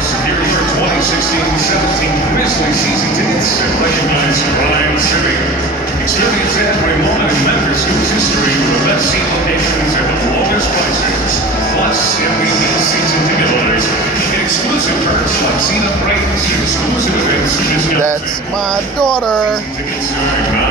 Superior 2016-17 Grizzly season tickets at recognized Ryan City. Experience every moment in Memphis News history with the best seat locations at the lowest prices. Plus, MVP season ticket holders get exclusive perks like seat upgrades, exclusive events, discounts. That's my daughter. Tickets during